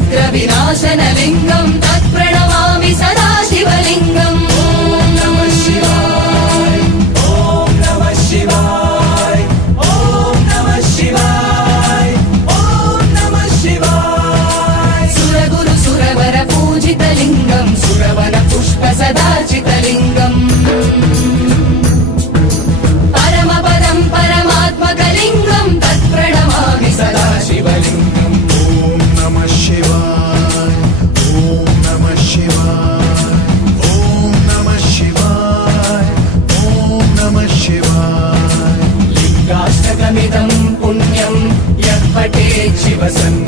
दरिद्र विनाशन लिंगं तत्प्रणमामि सदा शिवलिंगम्। ॐ नमः शिवाय ॐ नमः शिवाय ॐ नमः शिवाय ॐ नमः शिवाय। सुरगुरु सुरवर पूजित लिंगं सुरवन पुष्प सदाचित लिंगम्। परमपदं परमात्मक लिंगं तत्प्रणमामि सदा शिवलिंगम्। ॐ नमः शिवाय ॐ नमः शिवाय ॐ नमः शिवाय ॐ नमः शिवाय। लिंगाष्टकमिदं पुण्यं यत् पठेत् शिवसन्